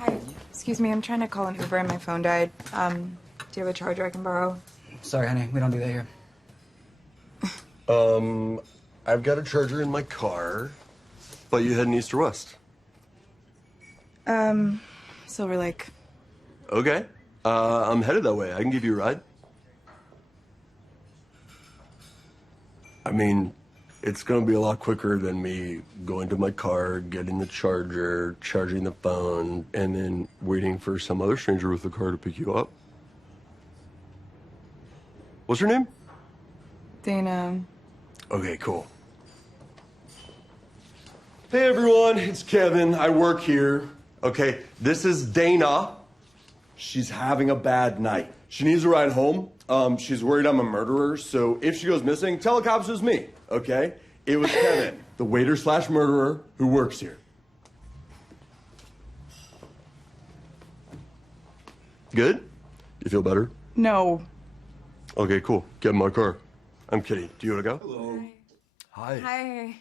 Hi, excuse me, I'm trying to call an Uber and my phone died. Do you have a charger I can borrow? Sorry, honey, we don't do that here. I've got a charger in my car, but you heading east or west? Silver Lake. Okay. I'm headed that way. I can give you a ride. I mean, it's gonna be a lot quicker than me going to my car, getting the charger, charging the phone, and then waiting for some other stranger with a car to pick you up. What's your name? Dana. Okay, cool. Hey everyone, it's Kevin. I work here. Okay, this is Dana. She's having a bad night. She needs a ride home. She's worried I'm a murderer, so if she goes missing, tell the cops it was me, okay? It was Kevin, the waiter/murderer who works here. Good? You feel better? No. Okay, cool. Get in my car. I'm kidding. Do you want to go? Hello. Hi. Hi.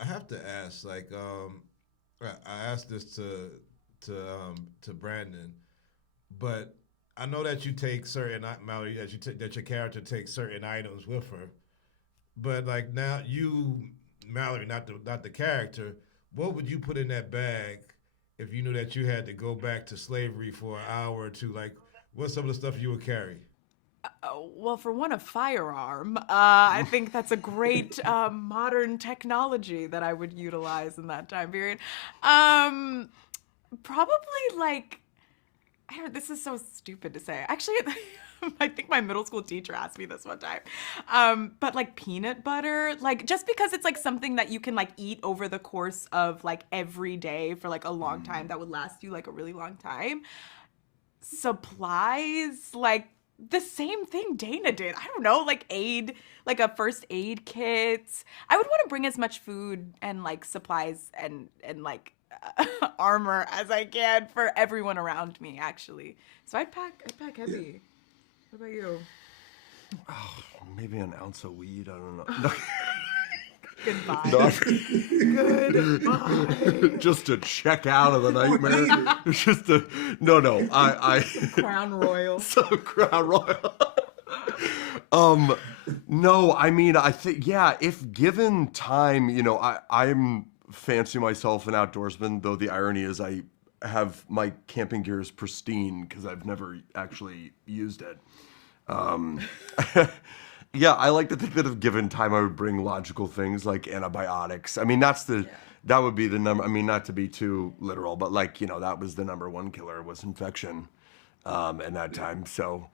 I have to ask, like, I asked this to Brandon, but I know that you take certain Mallory that your character takes certain items with her, but like now you, Mallory, not the character, what would you put in that bag if you knew that you had to go back to slavery for an hour or two? Like, what's some of the stuff you would carry? Well, for one, a firearm. I think that's a great modern technology that I would utilize in that time period. Probably like, I don't. This is so stupid to say. Actually, I think my middle school teacher asked me this one time. But like peanut butter, like just because it's like something that you can like eat over the course of like every day for like a long time, that would last you like a really long time. Supplies, like the same thing Dana did. I don't know, like aid, like a first aid kit. I would want to bring as much food and like supplies and like armor as I can for everyone around me, actually. So I'd pack heavy. What about you? Oh, maybe an ounce of weed. I don't know. Goodbye. Goodbye. Just to check out of the nightmare. Just to I Crown Royal. So Crown Royal. No, I mean, I think, yeah, if given time, you know, I'm fancy myself an outdoorsman, though the irony is I have my camping gear is pristine because I've never actually used it. Yeah, I like to think that if given time, I would bring logical things like antibiotics. I mean, that would be the number. I mean, not to be too literal, but like, you know, that was the number one killer was infection, in that time. So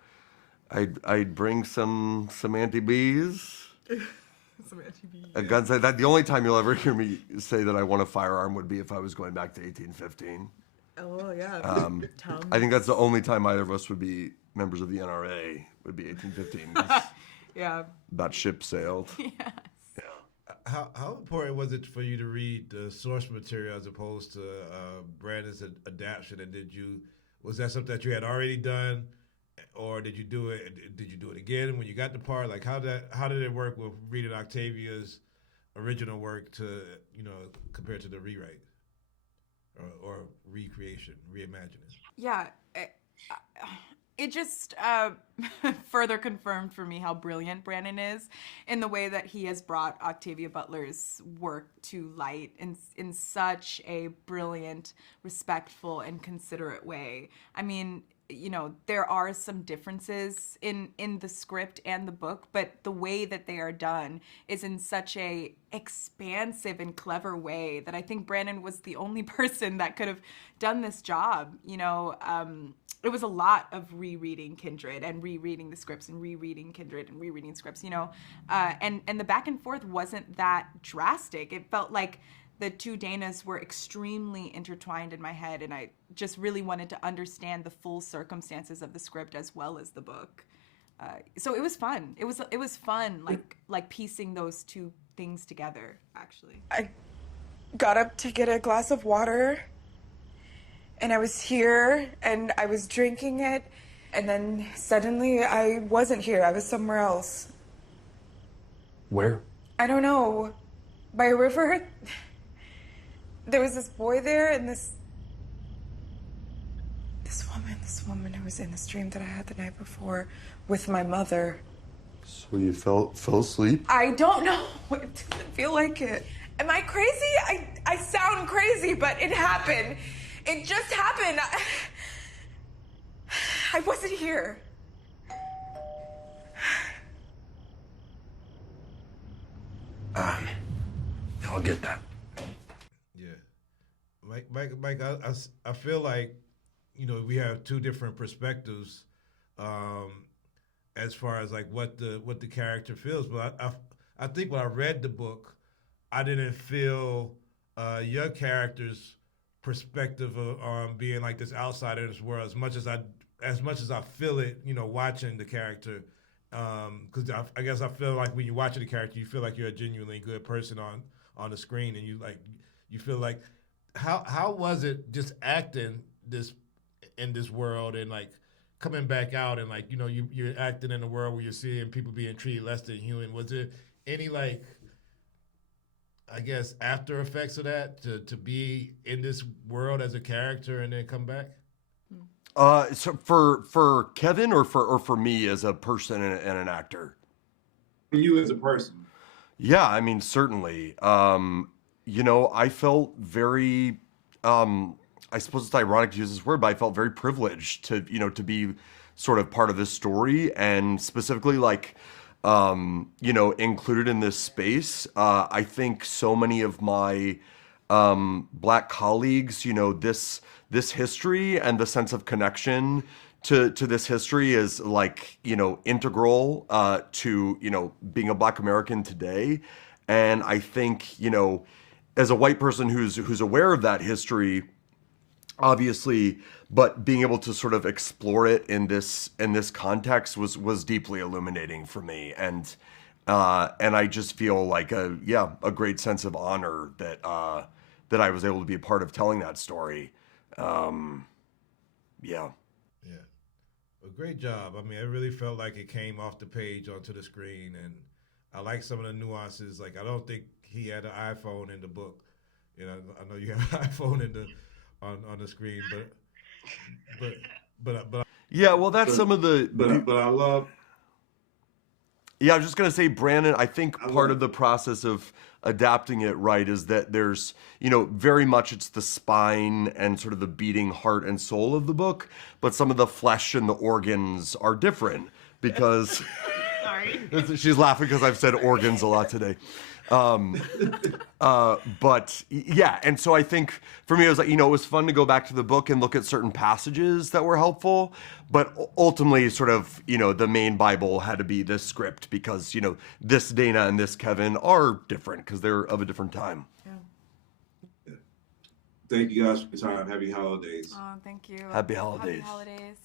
I'd bring some anti-bees. Some anti-bees. A gun say that the only time you'll ever hear me say that I want a firearm would be if I was going back to 1815. Oh yeah. I think that's the only time either of us would be members of the NRA would be 1815. Yeah. That ship sailed. Yes. Yeah. How important was it for you to read the source material as opposed to Brandon's adaptation? And was that something that you had already done, or did you do it? Did you do it again when you got the part? Like how did it work with reading Octavia's original work to compared to the rewrite or recreation, reimagining? Yeah. It just further confirmed for me how brilliant Brandon is in the way that he has brought Octavia Butler's work to light in such a brilliant, respectful, and considerate way. I mean, you know, there are some differences in the script and the book, but the way that they are done is in such a expansive and clever way that I think Brandon was the only person that could have done this job. You know, it was a lot of rereading Kindred and rereading the scripts and rereading Kindred and rereading scripts, you know, and the back and forth wasn't that drastic. It felt like the two Danas were extremely intertwined in my head, and I just really wanted to understand the full circumstances of the script as well as the book. So it was fun. It was fun, like piecing those two things together, actually. I got up to get a glass of water, and I was here, and I was drinking it, and then suddenly I wasn't here. I was somewhere else. Where? I don't know. By a river. There was this boy there and this This woman who was in this dream that I had the night before with my mother. So you fell asleep? I don't know. It doesn't feel like it. Am I crazy? I sound crazy, but it happened. It just happened. I wasn't here. I'll get that. Yeah, Mike, I feel like, you know, we have two different perspectives, as far as like what the character feels. But I think when I read the book, I didn't feel your character's perspective of being like this outsider in this world as much as I feel it, you know, watching the character. Because I guess I feel like when you're watching the character, you feel like you're a genuinely good person on the screen, and you feel like how was it just acting this in this world and like coming back out and like, you know, you're acting in a world where you're seeing people being treated less than human. Was there any like, I guess, after effects of that to be in this world as a character and then come back? So for Kevin or for me as a person and an actor? For you as a person. Yeah, I mean, certainly. You know, I felt very, I suppose it's ironic to use this word, but I felt very privileged to, you know, to be sort of part of this story and specifically like, you know, included in this space. I think so many of my Black colleagues, you know, this history and the sense of connection to this history is like, you know, integral to, you know, being a Black American today. And I think, you know, as a white person who's aware of that history, obviously, but being able to sort of explore it in this context was deeply illuminating for me. And I just feel like a great sense of honor that I was able to be a part of telling that story. Yeah. Well, great job. I mean, it really felt like it came off the page onto the screen, and I like some of the nuances. Like, I don't think he had an iPhone in the book. You know, I know you have an iPhone on the screen, but Yeah, well, that's some of the. But I love. Yeah, I was just gonna say, Brandon, I think part of the process of adapting it right is that there's, you know, very much it's the spine and sort of the beating heart and soul of the book, but some of the flesh and the organs are different because. Sorry. She's laughing because I've said organs a lot today. But yeah, and so I think for me, it was like, you know, it was fun to go back to the book and look at certain passages that were helpful, but ultimately sort of, you know, the main Bible had to be this script because, you know, this Dana and this Kevin are different because they're of a different time. Thank you guys for your time. Happy holidays. Oh, thank you. Happy holidays. Happy holidays.